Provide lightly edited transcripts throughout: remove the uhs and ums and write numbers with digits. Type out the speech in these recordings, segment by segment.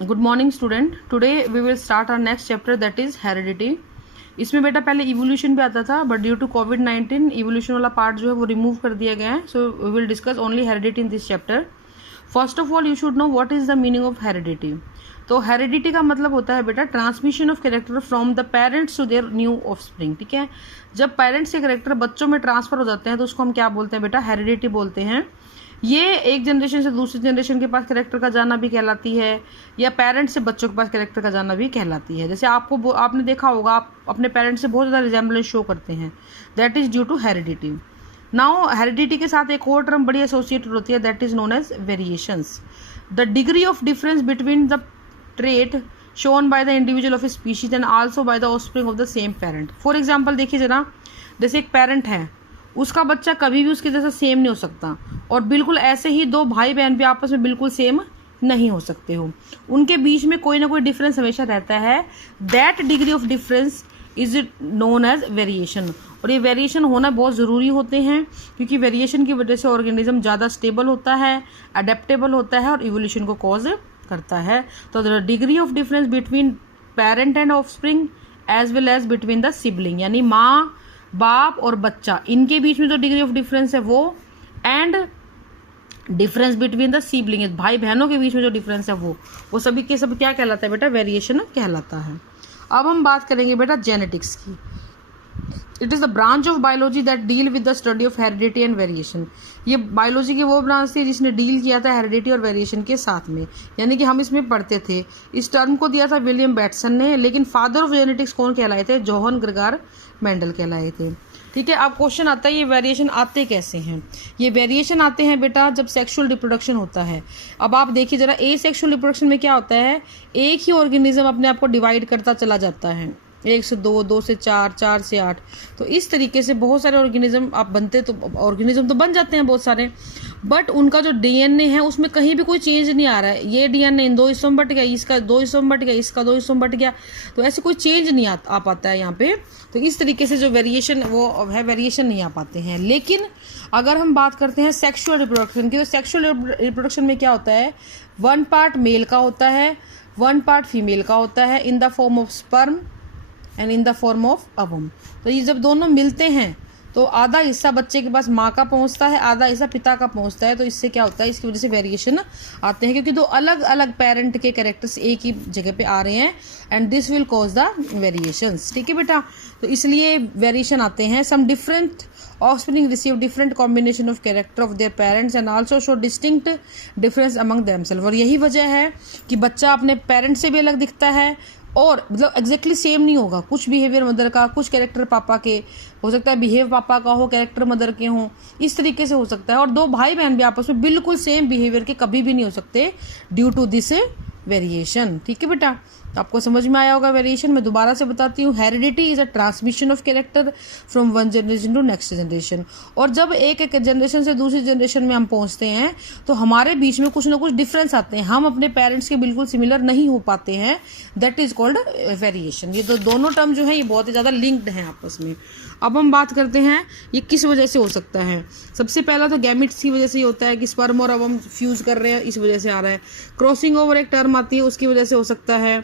Good morning student. Today we will start our next chapter that is heredity. इसमें बेटा पहले evolution भी आता था, बट ड्यू टू कोविड-19 इवोल्यूशन वाला पार्ट जो है वो रिमूव कर दिया गया है। So we will discuss only heredity in this chapter. First of all you should know what is the meaning of heredity. तो हेरिडिटी का मतलब होता है बेटा transmission of character from the parents to their new offspring. ठीक है, जब parents के कैरेक्टर बच्चों में ट्रांसफर हो जाते हैं तो उसको हम क्या बोलते हैं बेटा, हेरिडिटी बोलते हैं। ये एक जनरेशन से दूसरी जनरेशन के पास कैरेक्टर का जाना भी कहलाती है, या पेरेंट्स से बच्चों के पास कैरेक्टर का जाना भी कहलाती है। जैसे आपने देखा होगा, आप अपने पेरेंट्स से बहुत ज़्यादा रिजेम्बलेंस शो करते हैं, that is due to heredity. Now heredity के साथ एक और टर्म बड़ी एसोसिएटेड होती है, that is known as variations. The degree of difference between the trait shown by the individual of a species and also by the offspring of the same parent. For example देखिए जरा, जैसे एक parent है, उसका बच्चा कभी भी उसके जैसा सेम नहीं हो सकता, और बिल्कुल ऐसे ही दो भाई बहन भी आपस में बिल्कुल सेम नहीं हो सकते हो, उनके बीच में कोई ना कोई डिफरेंस हमेशा रहता है। That degree of difference is known as variation. और ये वेरिएशन होना बहुत ज़रूरी होते हैं, क्योंकि वेरिएशन की वजह से ऑर्गेनिज्म ज़्यादा स्टेबल होता है, अडेप्टेबल होता है और इवोल्यूशन को कॉज करता है। तो the degree of difference between parent and offspring as well as between the sibling, यानी माँ बाप और बच्चा, इनके बीच में जो डिग्री ऑफ डिफरेंस है वो, and difference between the sibling, भाई बहनों के बीच में जो डिफरेंस है वो सभी के सब क्या कहलाता है बेटा, वेरिएशन कहलाता है। अब हम बात करेंगे बेटा जेनेटिक्स की। It is the branch of biology that deal with the study of heredity and variation. ये बायोलॉजी की वो ब्रांच थी जिसने डील किया था हेरिडिटी और वेरिएशन के साथ में, यानी कि हम इसमें पढ़ते थे। इस टर्म को दिया था विलियम बैटसन ने, लेकिन फादर ऑफ जेनेटिक्स कौन कहलाए थे, जोहन ग्रेगर मेंडल कहलाए थे। ठीक है, अब क्वेश्चन आता है ये वेरिएशन आते कैसे हैं। ये वेरिएशन आते हैं बेटा जब सेक्सुअल रिप्रोडक्शन होता है। अब आप देखिए जरा, ए सेक्सुअल रिप्रोडक्शन में क्या होता है, एक ही ऑर्गेनिज्म अपने आप को डिवाइड करता चला जाता है, 1 से 2, 2 से 4, 4 से 8। तो इस तरीके से बहुत सारे ऑर्गेनिज्म आप बनते, तो ऑर्गेनिज्म तो बन जाते हैं बहुत सारे, बट उनका जो डीएनए है उसमें कहीं भी कोई चेंज नहीं आ रहा है। ये डीएनए इन 2 हिस्सों में बट गया, इसका 2 हिस्सों में बट गया, इसका 2 हिस्सों में बट गया, तो ऐसे कोई चेंज नहीं आ पाता है यहाँ पे। तो इस तरीके से जो वेरिएशन वो है, वेरिएशन नहीं आ पाते हैं। लेकिन अगर हम बात करते हैं सेक्सुअल रिप्रोडक्शन की, तो सेक्सुअल रिप्रोडक्शन में क्या होता है, 1 पार्ट मेल का होता है, 1 पार्ट फीमेल का होता है, in the form of sperm and in the form of ovum. तो ये जब दोनों मिलते हैं तो आधा हिस्सा बच्चे के पास माँ का पहुंचता है, आधा हिस्सा पिता का पहुंचता है। तो इससे क्या होता है, इसकी वजह से वेरिएशन आते हैं, क्योंकि 2 अलग अलग पेरेंट के कैरेक्टर्स एक ही जगह पे आ रहे हैं, and this will cause the variations. ठीक है बेटा, तो इसलिए वेरिएशन आते हैं। Some different offspring receive different combination of character of their parents and also show distinct difference among themself. और यही वजह है कि बच्चा अपने पेरेंट्स से भी अलग दिखता है, और मतलब एग्जैक्टली सेम नहीं होगा। कुछ बिहेवियर मदर का, कुछ कैरेक्टर पापा के हो सकता है, बिहेव पापा का हो, कैरेक्टर मदर के हो, इस तरीके से हो सकता है। और 2 भाई बहन भी आपस में बिल्कुल सेम बिहेवियर के कभी भी नहीं हो सकते ड्यू टू दिस वेरिएशन। ठीक है बेटा, तो आपको समझ में आया होगा वेरिएशन। मैं दोबारा से बताती हूँ, heredity is a transmission of character from one generation to next generation. और जब एक जनरेशन से दूसरी जनरेशन में हम पहुंचते हैं तो हमारे बीच में कुछ ना कुछ डिफरेंस आते हैं, हम अपने पेरेंट्स के बिल्कुल सिमिलर नहीं हो पाते हैं, दैट इज कॉल्ड वेरिएशन। ये दोनों टर्म जो है ये बहुत ही ज़्यादा लिंक्ड हैं आपस में। अब हम बात करते हैं ये किस वजह से हो सकता है। सबसे पहला तो गैमिट्स की वजह से ही होता है कि स्पर्म और अवम फ्यूज कर रहे हैं, इस वजह से आ रहा है। क्रॉसिंग ओवर एक टर्म आती है, उसकी वजह से हो सकता है।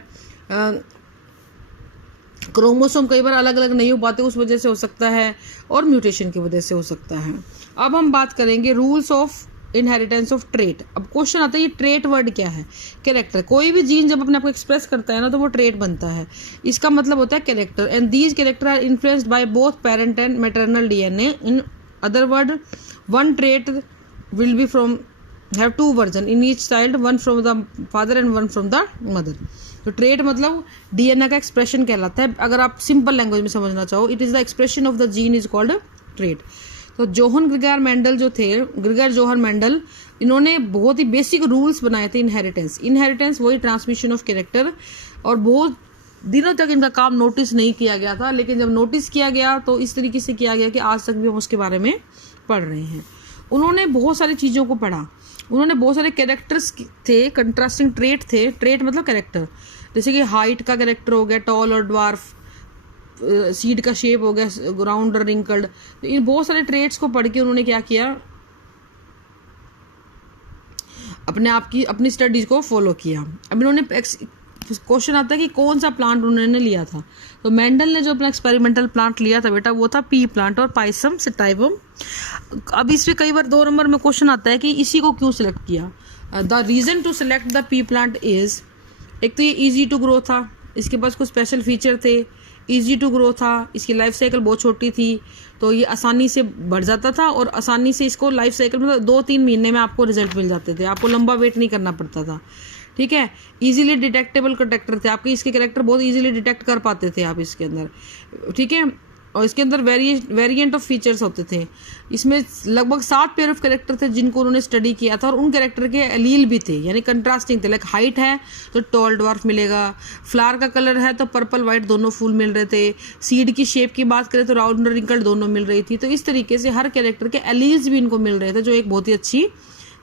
क्रोमोसोम कई बार अलग अलग नहीं हो पाते, उस वजह से हो सकता है, और म्यूटेशन की वजह से हो सकता है। अब हम बात करेंगे rules of inheritance of trait. अब क्वेश्चन आता है ये ट्रेट वर्ड क्या है, कैरेक्टर। कोई भी जीन जब अपने आप को एक्सप्रेस करता है ना तो वो ट्रेट बनता है, इसका मतलब होता है character. And these character are influenced by both parent and maternal DNA. In other word, one trait will be from have 2 version in each child, one from the father and one from the mother. तो trait मतलब DNA का expression कहलाता है। अगर आप simple language में समझना चाहो, it is the expression of the gene is called trait. तो जोहन ग्रेगर मेंडल जो थे, ग्रेगर जोहन मेंडल, इन्होंने बहुत ही बेसिक रूल्स बनाए थे इनहेरिटेंस वही ट्रांसमिशन ऑफ कैरेक्टर। और बहुत दिनों तक इनका काम नोटिस नहीं किया गया था, लेकिन जब नोटिस किया गया तो इस तरीके से किया गया कि आज तक भी हम उसके बारे में पढ़ रहे हैं। उन्होंने बहुत सारी चीज़ों को पढ़ा, उन्होंने बहुत सारे कैरेक्टर्स थे, कंट्रास्टिंग ट्रेट थे। ट्रेट मतलब कैरेक्टर, जैसे कि हाइट का कैरेक्टर हो गया, टॉल और ड्वार्फ, सीड का शेप हो गया, राउंड और रिंकल्ड। तो इन बहुत सारे ट्रेट्स को पढ़ के उन्होंने क्या किया, अपने आप की अपनी स्टडीज को फॉलो किया। अब इन्होंने क्वेश्चन आता है कि कौन सा प्लांट उन्होंने लिया था। तो मेंडल ने जो अपना एक्सपेरिमेंटल प्लांट लिया था बेटा वो था पी प्लांट और पाइसम सटाइवम। अब इसमें कई बार 2 नंबर में क्वेश्चन आता है कि इसी को क्यों सिलेक्ट किया। The reason to select the pea plant is, एक तो ये ईजी टू ग्रो था, इसके पास कुछ स्पेशल फीचर थे, ईजी टू ग्रो था, इसकी लाइफ साइकिल बहुत छोटी थी तो ये आसानी से बढ़ जाता था और आसानी से इसको लाइफ साइकिल मतलब 2-3 महीने में आपको रिजल्ट मिल जाते थे, आपको लंबा वेट नहीं करना पड़ता था। ठीक है, इजीली डिटेक्टेबल कैरेक्टर थे, आपके इसके कैरेक्टर बहुत इजीली डिटेक्ट कर पाते थे आप इसके अंदर। ठीक है, और इसके अंदर वेरिएंट ऑफ फीचर्स होते थे। इसमें लगभग 7 पेयर ऑफ कैरेक्टर थे जिनको उन्होंने स्टडी किया था और उन कैरेक्टर के एलील भी थे, यानी कंट्रास्टिंग थे। लाइक हाइट है तो टॉल ड्वार्फ मिलेगा, फ्लावर का कलर है तो पर्पल वाइट दोनों फूल मिल रहे थे, सीड की शेप की बात करें तो राउंड और रिंकल्ड दोनों मिल रही थी। तो इस तरीके से हर कैरेक्टर के एलील्स भी इनको मिल रहे थे, जो एक बहुत ही अच्छी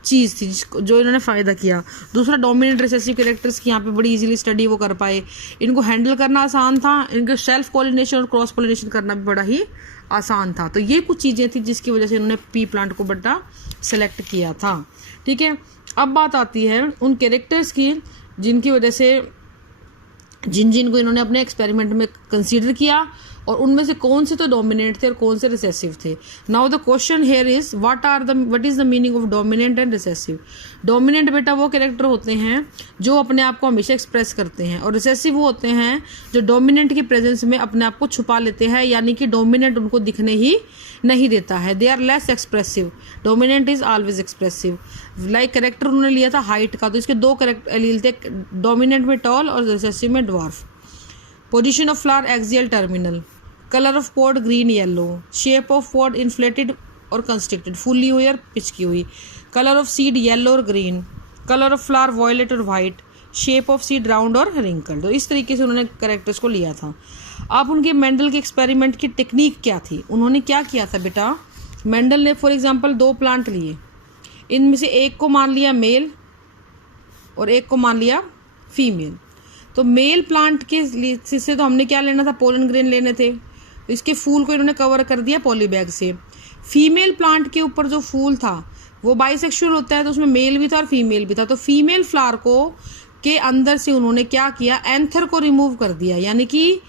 चीज़ थी जो इन्होंने फ़ायदा किया। दूसरा, डोमिनेंट रिसेसिव कैरेक्टर्स की यहाँ पे बड़ी इजीली स्टडी वो कर पाए, इनको हैंडल करना आसान था, इनके सेल्फ पॉलिनेशन और क्रॉस पॉलिनेशन करना भी बड़ा ही आसान था। तो ये कुछ चीज़ें थी जिसकी वजह से इन्होंने पी प्लांट को बड़ा सेलेक्ट किया था। ठीक है, अब बात आती है उन कैरेक्टर्स की जिनकी वजह से जिन को इन्होंने अपने एक्सपेरिमेंट में कंसीडर किया और उनमें से कौन से तो डोमिनेंट थे और कौन से रिसेसिव थे। Now the question here is what is the meaning of dominant and recessive. Dominant बेटा वो कैरेक्टर होते हैं जो अपने आप को हमेशा एक्सप्रेस करते हैं और रिसेसिव वो होते हैं जो डोमिनेंट की प्रेजेंस में अपने आप को छुपा लेते हैं, यानी कि डोमिनेंट उनको दिखने ही नहीं देता है। They are less expressive, dominant is always expressive. Like character उन्होंने लिया था हाइट का, तो इसके 2 कैरेक्टर एलील थे, डोमिनेंट में टॉल और रिसेसिव में dwarf. Position of flower axial terminal, colour of pod green yellow, shape of pod inflated और कंस्ट्रिक्टेड, फुली हुई और पिचकी हुई, कलर ऑफ सीड येलो और green, colour of flower violet और white, shape of seed round और रिंकल। तो इस तरीके से उन्होंने कैरेक्टर्स को लिया था। अब उनके मेंडल के एक्सपेरिमेंट की टेक्निक क्या थी, उन्होंने क्या किया था बेटा। मेंडल ने फॉर एग्जांपल 2 प्लांट लिए, इनमें से एक को मान लिया मेल और एक को मान लिया फीमेल। तो मेल प्लांट के से तो हमने क्या लेना था, पोलन ग्रेन लेने थे, तो इसके फूल को इन्होंने कवर कर दिया पॉलीबैग से। फीमेल प्लांट के ऊपर जो फूल था वो बाइसेक्सुअल होता है, तो उसमें मेल भी था और फीमेल भी था। तो फीमेल फ्लावर को के अंदर से उन्होंने क्या किया, एंथर को रिमूव कर दिया, यानी कि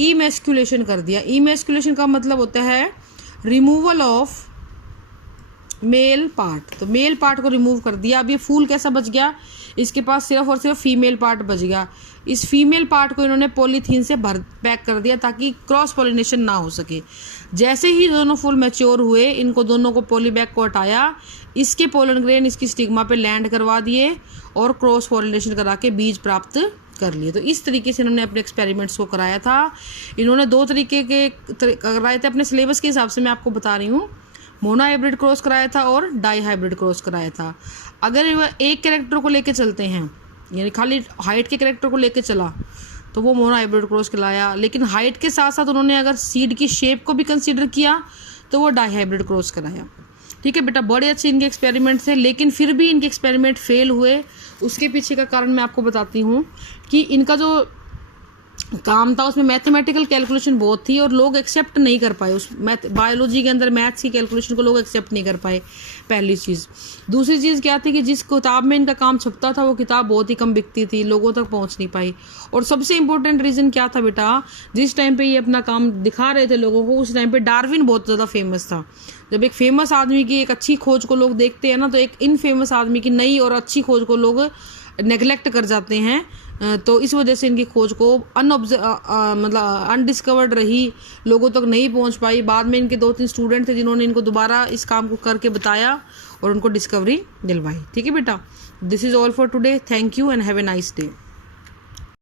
इमेस्कुलेशन कर दिया। इमेस्कुलेशन का मतलब होता है रिमूवल ऑफ मेल पार्ट। तो मेल पार्ट को रिमूव कर दिया। अब ये फूल कैसा बच गया, इसके पास सिर्फ और सिर्फ फीमेल पार्ट बच गया। इस फीमेल पार्ट को इन्होंने पॉलीथीन से पैक कर दिया ताकि क्रॉस पॉलिनेशन ना हो सके। जैसे ही दोनों फूल मैच्योर हुए, इनको दोनों को पॉलीबैग को हटाया, इसके पोलन ग्रेन इसकी स्टिग्मा पे लैंड करवा दिए और क्रॉस पॉलिनेशन करा के बीज प्राप्त कर लिए। तो इस तरीके से इन्होंने अपने एक्सपेरिमेंट्स को कराया था। इन्होंने 2 तरीके के कराए थे अपने सिलेबस के हिसाब से, मैं आपको बता रही हूँ। मोनो हाइब्रिड क्रॉस कराया था और डाई हाइब्रिड क्रॉस कराया था। अगर एक कैरेक्टर को लेके चलते हैं, यानी खाली हाइट के कैरेक्टर को लेके चला, तो वो मोनो हाइब्रिड क्रॉस कहलाया। लेकिन हाइट के साथ साथ उन्होंने अगर सीड की शेप को भी कंसीडर किया तो वो डाई हाइब्रिड क्रॉस कराया। ठीक है बेटा, बड़े अच्छे इनके एक्सपेरिमेंट थे, लेकिन फिर भी इनके एक्सपेरिमेंट फेल हुए। उसके पीछे का कारण मैं आपको बताती हूँ कि इनका जो काम था उसमें मैथमेटिकल कैलकुलेशन बहुत थी और लोग एक्सेप्ट नहीं कर पाए। उस बायोलॉजी के अंदर मैथ्स की कैलकुलेशन को लोग एक्सेप्ट नहीं कर पाए, पहली चीज़। दूसरी चीज़ क्या थी कि जिस किताब में इनका काम छपता था वो किताब बहुत ही कम बिकती थी, लोगों तक पहुंच नहीं पाई। और सबसे इंपॉर्टेंट रीज़न क्या था बेटा, जिस टाइम पे ये अपना काम दिखा रहे थे लोगों को, उस टाइम पे डार्विन बहुत ज़्यादा फेमस था। जब एक फेमस आदमी की एक अच्छी खोज को लोग देखते हैं ना, तो एक इनफेमस आदमी की नई और अच्छी खोज को लोग नेग्लेक्ट कर जाते हैं। तो इस वजह से इनकी खोज को मतलब अनडिस्कवर्ड रही, लोगों तक नहीं पहुंच पाई। बाद में इनके 2-3 स्टूडेंट थे जिन्होंने इनको दोबारा इस काम को करके बताया और उनको डिस्कवरी दिलवाई। ठीक है बेटा, this is all for today. Thank you and have a nice day.